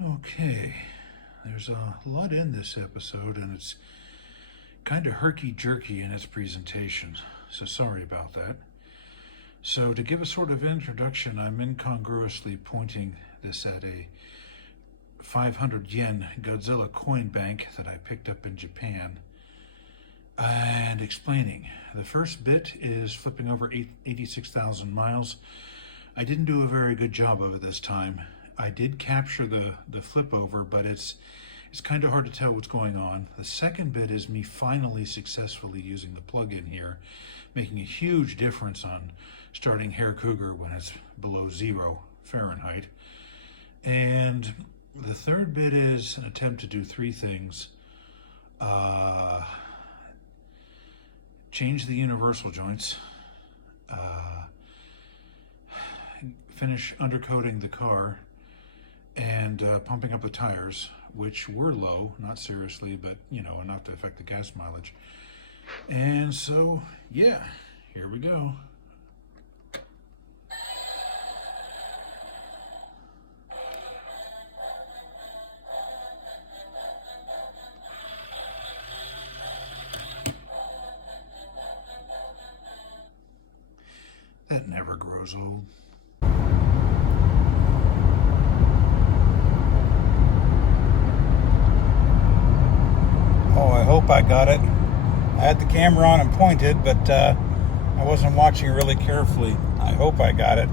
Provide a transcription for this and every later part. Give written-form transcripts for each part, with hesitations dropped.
Okay, there's a lot in this episode, and it's kind of herky-jerky in its presentation, so sorry about that. So to give a sort of introduction, I'm incongruously pointing this at a 500 yen Godzilla coin bank that I picked up in Japan, and explaining. The first bit is flipping over 86,000 miles. I didn't do a very good job of it this time. I did capture the flip over, but it's kind of hard to tell what's going on. The second bit is me finally successfully using the plug-in here, making a huge difference on starting Hare Cougar when it's below 0 Fahrenheit. And the third bit is an attempt to do three things. Change the universal joints, finish undercoating the car, and pumping up the tires, which were low, not seriously, but enough to affect the gas mileage. And so, yeah, here we go. That never grows old. Oh, I hope I got it. I had the camera on and pointed, but I wasn't watching really carefully. I hope I got it.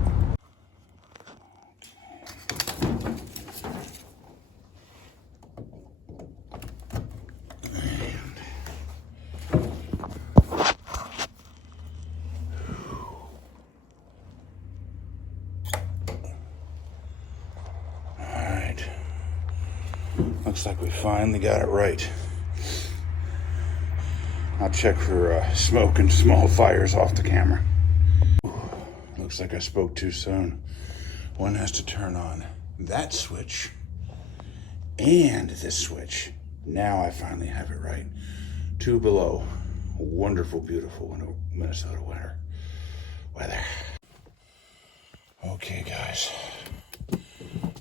Looks like we finally got it right. I'll check for smoke and small fires off the camera. Looks like I spoke too soon. One has to turn on that switch and this switch. Now I finally have it right. 2 below. Wonderful, beautiful Minnesota weather. Okay, guys.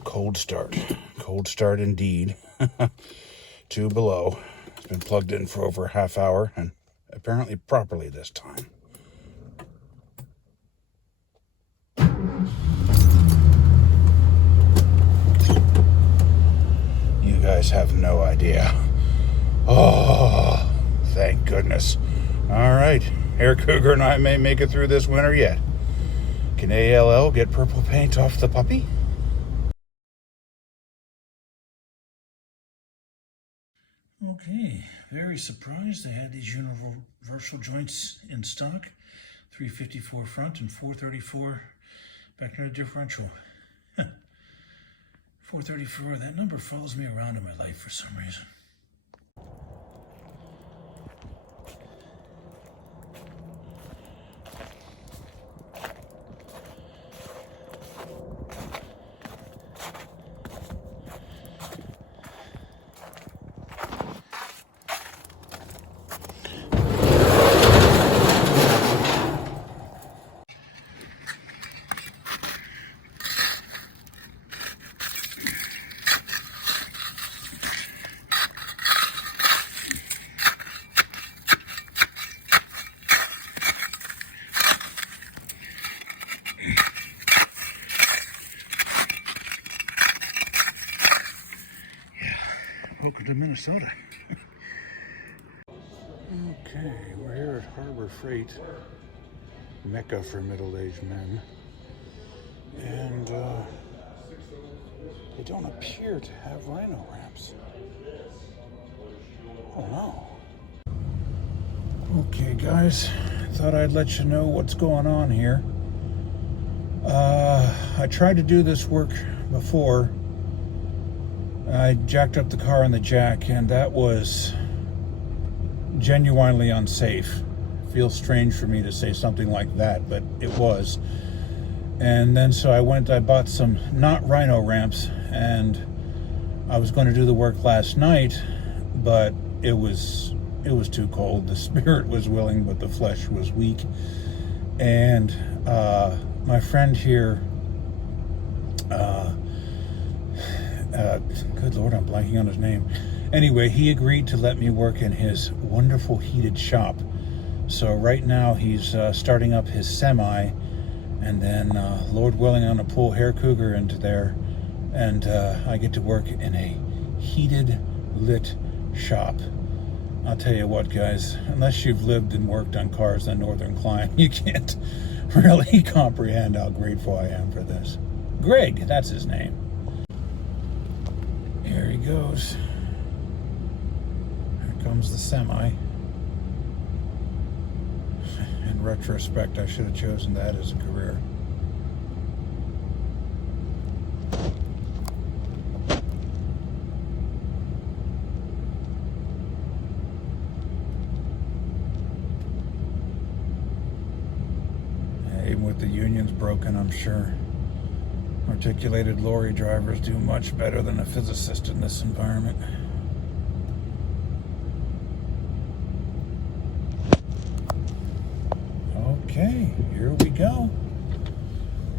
Cold start. Cold start indeed. 2 below. It's been plugged in for over a half hour, and apparently properly this time. You guys have no idea. Oh, thank goodness. All right, Hare Cougar and I may make it through this winter yet. Can ALL get purple paint off the puppy? Okay, very surprised they had these universal joints in stock. 354 front and 434 back near the differential. 434, that number follows me around in my life for some reason. Welcome to Minnesota. Okay, we're here at Harbor Freight, Mecca for middle-aged men. And they don't appear to have Rhino ramps. Oh no. Okay guys, thought I'd let you know what's going on here. I tried to do this work before. I jacked up the car on the jack, and that was genuinely unsafe. Feels strange for me to say something like that, but it was. And then so I bought some not Rhino ramps, and I was going to do the work last night, but it was too cold. The spirit was willing, but the flesh was weak. And my friend here Good Lord, I'm blanking on his name. Anyway, he agreed to let me work in his wonderful heated shop. So right now he's starting up his semi, and then Lord willing, I'm gonna pull Hair Cougar into there, and I get to work in a heated, lit shop. I'll tell you what, guys, unless you've lived and worked on cars in the northern clime, you can't really comprehend how grateful I am for this. Greg, that's his name. Here he goes. Here comes the semi. In retrospect, I should have chosen that as a career. Even with the unions broken, I'm sure articulated lorry drivers do much better than a physicist in this environment. Okay, here we go.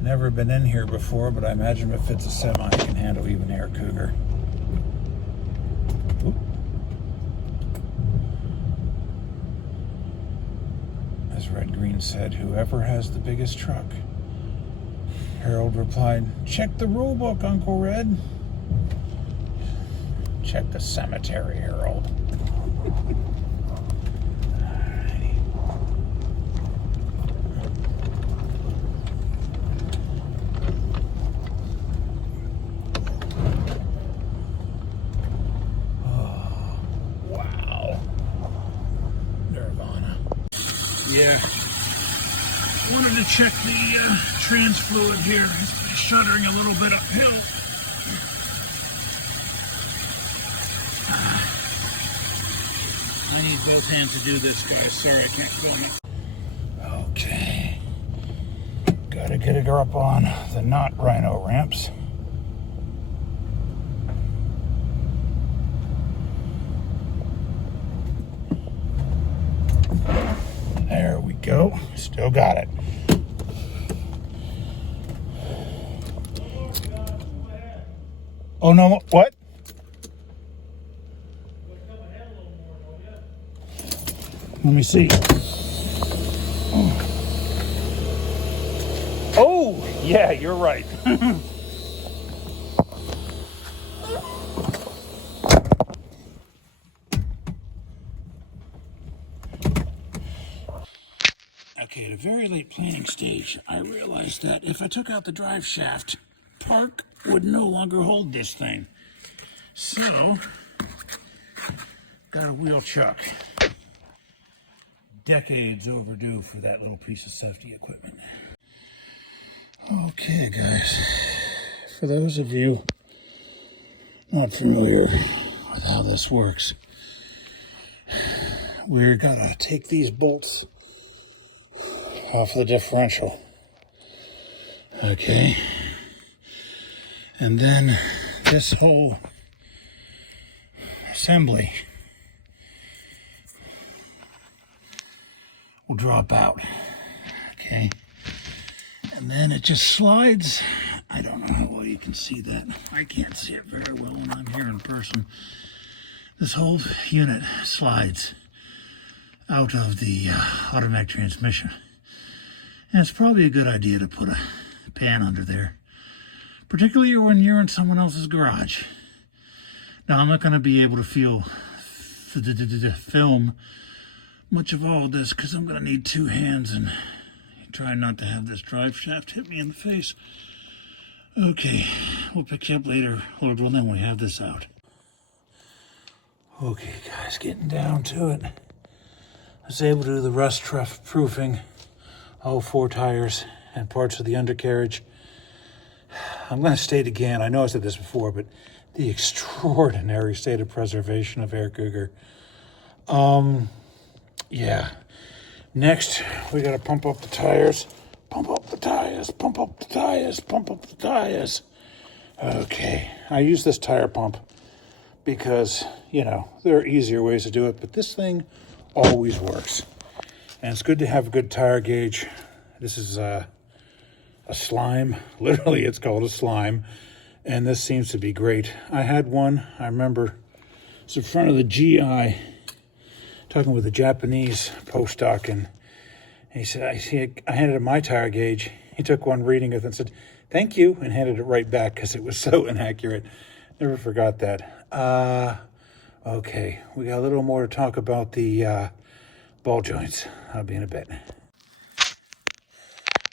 Never been in here before, but I imagine if it's a semi, it can handle even Hair Cougar. Oop. As Red Green said, whoever has the biggest truck. Harold replied, check the rule book, Uncle Red. Check the cemetery, Harold. Oh, wow. Nirvana. Yeah. Wanted to check the trans fluid here. It's shuddering a little bit uphill. I need both hands to do this, guys. Sorry, I can't film it. Okay. Gotta get it up on the not Rhino ramps. There we go. Still got it. Oh no, what? Let me see. Oh, yeah, you're right. Okay, at a very late planning stage, I realized that if I took out the drive shaft, Park would no longer hold this thing. So, got a wheel chuck. Decades overdue for that little piece of safety equipment. Okay, guys. For those of you not familiar with how this works, we're gonna take these bolts off the differential. Okay. And then this whole assembly will drop out. Okay. And then it just slides. I don't know how well you can see that. I can't see it very well when I'm here in person. This whole unit slides out of the automatic transmission. And it's probably a good idea to put a pan under there, particularly when you're in someone else's garage. Now, I'm not going to be able to film much of all of this because I'm going to need two hands and try not to have this drive shaft hit me in the face. Okay, we'll pick you up later, Lord willing, when we have this out. Okay, guys, getting down to it. I was able to do the rust proofing, all four tires and parts of the undercarriage. I'm going to state again, I know I said this before, but the extraordinary state of preservation of Hair Cougar. Yeah. Next, we got to pump up the tires. Pump up the tires, pump up the tires, pump up the tires. Okay, I use this tire pump because, you know, there are easier ways to do it, but this thing always works. And it's good to have a good tire gauge. This is a slime. Literally, it's called a slime. And this seems to be great. I had one, I remember, it's in front of the GI, talking with a Japanese postdoc, and he said, I handed him my tire gauge. He took one reading it and said, "Thank you," and handed it right back because it was so inaccurate. Never forgot that. Okay, we got a little more to talk about the ball joints. I'll be in a bit.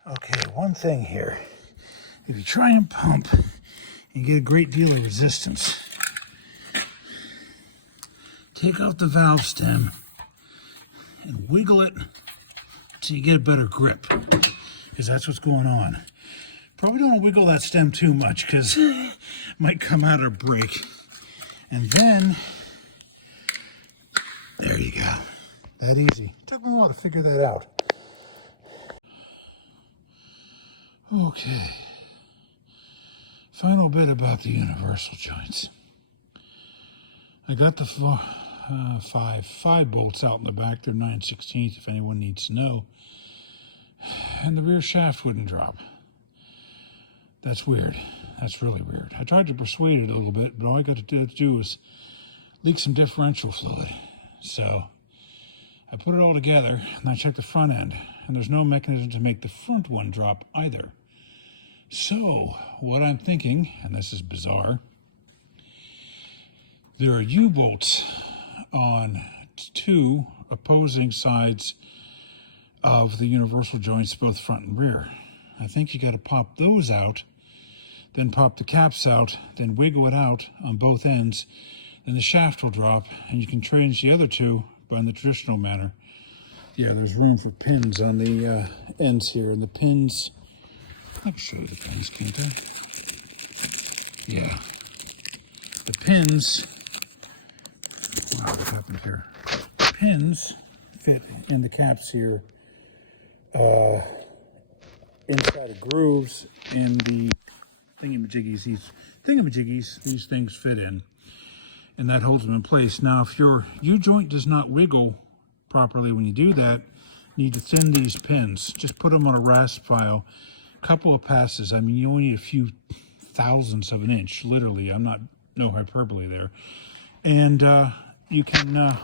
Okay, one thing here. If you try and pump, you get a great deal of resistance. Take out the valve stem and wiggle it till you get a better grip, because that's what's going on. Probably don't want to wiggle that stem too much because it might come out or break. And then, there you go. That easy. Took me a while to figure that out. Okay. Final bit about the universal joints. I got the five bolts out in the back. They're 9/16 if anyone needs to know. And the rear shaft wouldn't drop. That's weird. That's really weird. I tried to persuade it a little bit, but all I got to do is leak some differential fluid. So I put it all together, and I checked the front end, and there's no mechanism to make the front one drop either. So what I'm thinking, and this is bizarre, there are U-bolts on two opposing sides of the universal joints, both front and rear. I think you got to pop those out, then pop the caps out, then wiggle it out on both ends, then the shaft will drop, and you can change the other two by in the traditional manner. Yeah, there's room for pins on the ends here, and the pins, I can show you the pins, can't I? Yeah. The pins, wow, what happened here? The pins fit in the caps here, inside of grooves in the thingamajiggies. These things fit in, and that holds them in place. Now, if your U-joint does not wiggle properly when you do that, you need to thin these pins. Just put them on a rasp file. Couple of passes. I mean, you only need a few thousandths of an inch, literally. I'm not, no hyperbole there. And you can, then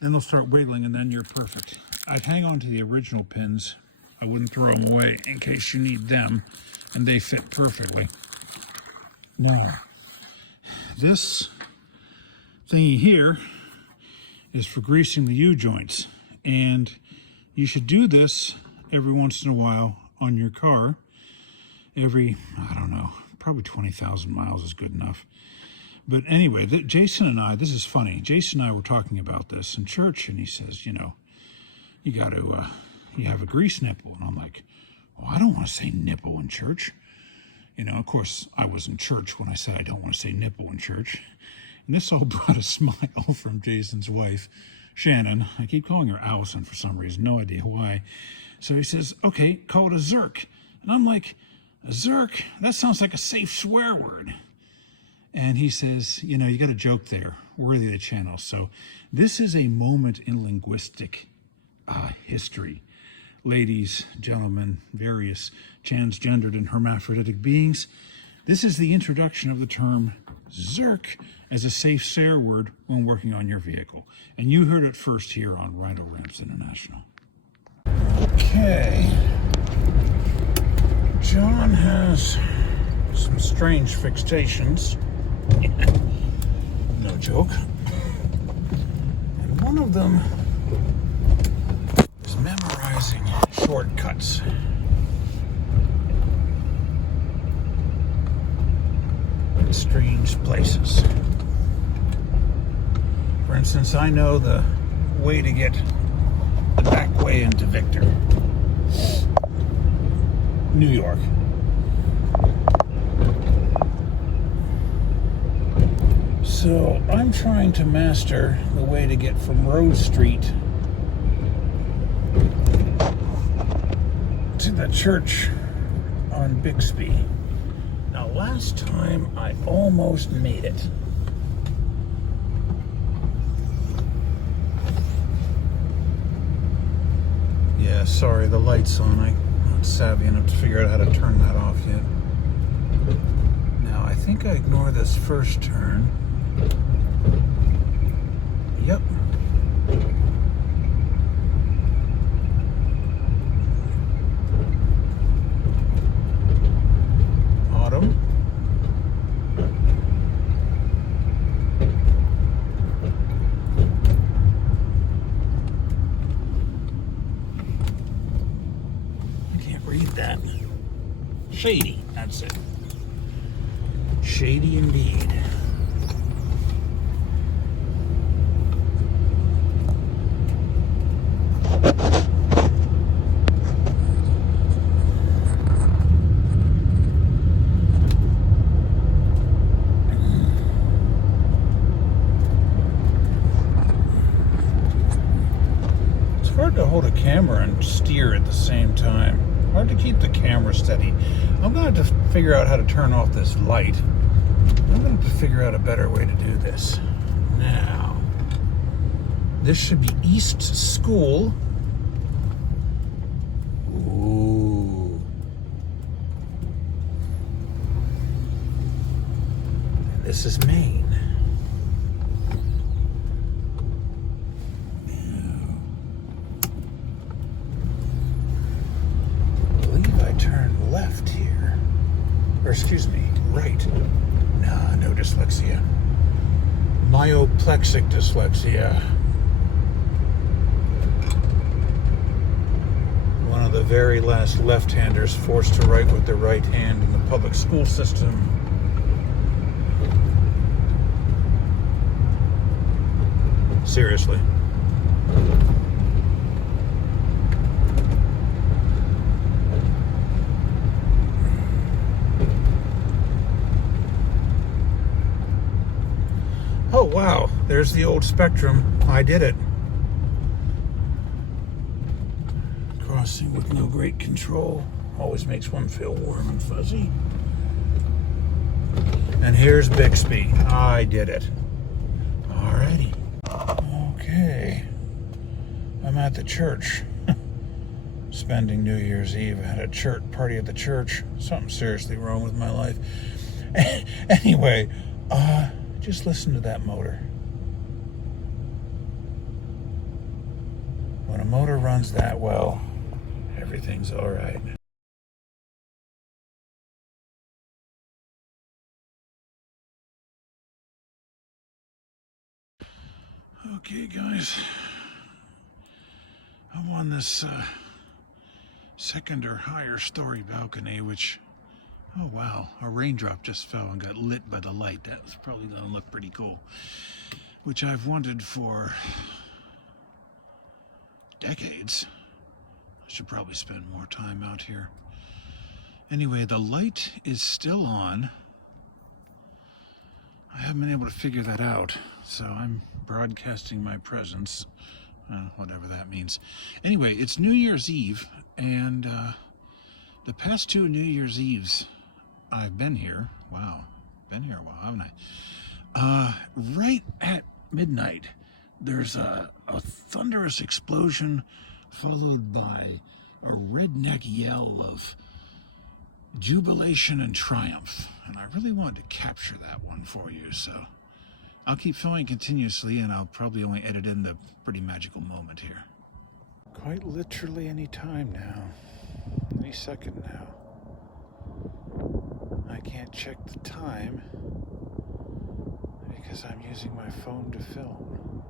they'll start wiggling, and then you're perfect. I'd hang on to the original pins. I wouldn't throw them away in case you need them, and they fit perfectly. Now, this thingy here is for greasing the U-joints, and you should do this every once in a while on your car. Every, I don't know, probably 20,000 miles is good enough. But anyway, Jason and I, this is funny, Jason and I were talking about this in church, and he says, you know, you got to, you have a grease nipple. And I'm like, well, I don't want to say nipple in church. You know, of course, I was in church when I said I don't want to say nipple in church. And this all brought a smile from Jason's wife, Shannon. I keep calling her Allison for some reason, no idea why. So he says, okay, call it a Zerk. And I'm like, a Zerk? That sounds like a safe swear word. And he says, you know, you got a joke there, worthy of the channel. So this is a moment in linguistic history. Ladies, gentlemen, various transgendered and hermaphroditic beings, this is the introduction of the term Zerk as a safe swear word when working on your vehicle. And you heard it first here on Rhino Ramps International. Okay. John has some strange fixations. No joke. And one of them is memorizing shortcuts. In strange places. For instance, I know the way to get the back way into Victor, New York. So I'm trying to master the way to get from Rose Street to the church on Bixby. Now, last time I almost made it. Yeah, sorry, the light's on. I'm not savvy enough to figure out how to turn that off yet. I think I ignore this first turn. Yep. Autumn. I can't read that. Shady, that's it. Shady indeed. It's hard to hold a camera and steer at the same time. Hard to keep the camera steady. I'm going to have to figure out how to turn off this light. I'm going to have to figure out a better way to do this. Now, this should be East School. Ooh. This is Maine. Left here, or excuse me, right. Nah, no dyslexia. Myoplexic dyslexia. One of the very last left-handers forced to write with their right hand in the public school system. Seriously. Oh, wow. There's the old Spectrum. I did it. Crossing with no great control. Always makes one feel warm and fuzzy. And here's Bixby. I did it. Alrighty. Okay. I'm at the church. Spending New Year's Eve at a church party at the church. Something seriously wrong with my life. Anyway, just listen to that motor. When a motor runs that well, everything's all right. Okay, guys. I'm on this second or higher story balcony, which, oh wow, a raindrop just fell and got lit by the light. That was probably going to look pretty cool. Which I've wanted for decades. I should probably spend more time out here. Anyway, the light is still on. I haven't been able to figure that out, so I'm broadcasting my presence, whatever that means. Anyway, it's New Year's Eve, and the past two New Year's Eves I've been here. Wow, been here a while, haven't I? Right at midnight, there's a thunderous explosion followed by a redneck yell of jubilation and triumph. And I really wanted to capture that one for you, so I'll keep filming continuously, and I'll probably only edit in the pretty magical moment here. Quite literally any time now. Any second now. I can't check the time because I'm using my phone to film.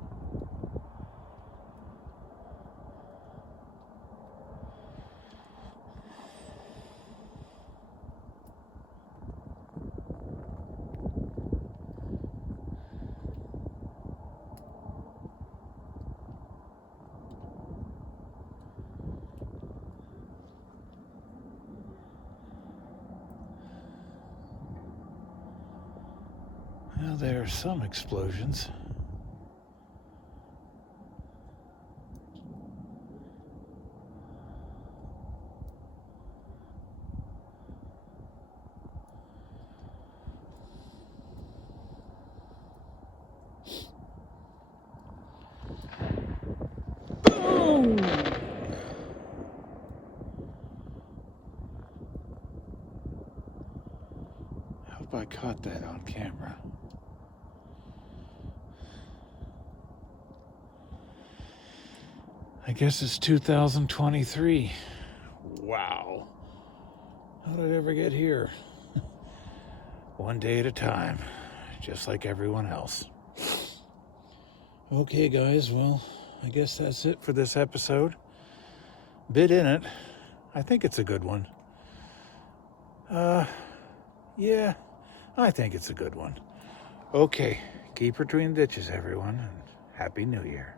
Well, there are some explosions. Boom! I hope I I caught that on camera. I guess it's 2023. Wow. How did I ever get here? One day at a time, just like everyone else. Okay, guys, well, I guess that's it for this episode. Bit in it. I think it's a good one. Yeah, I think it's a good one. Okay, keep between ditches, everyone, and Happy New Year.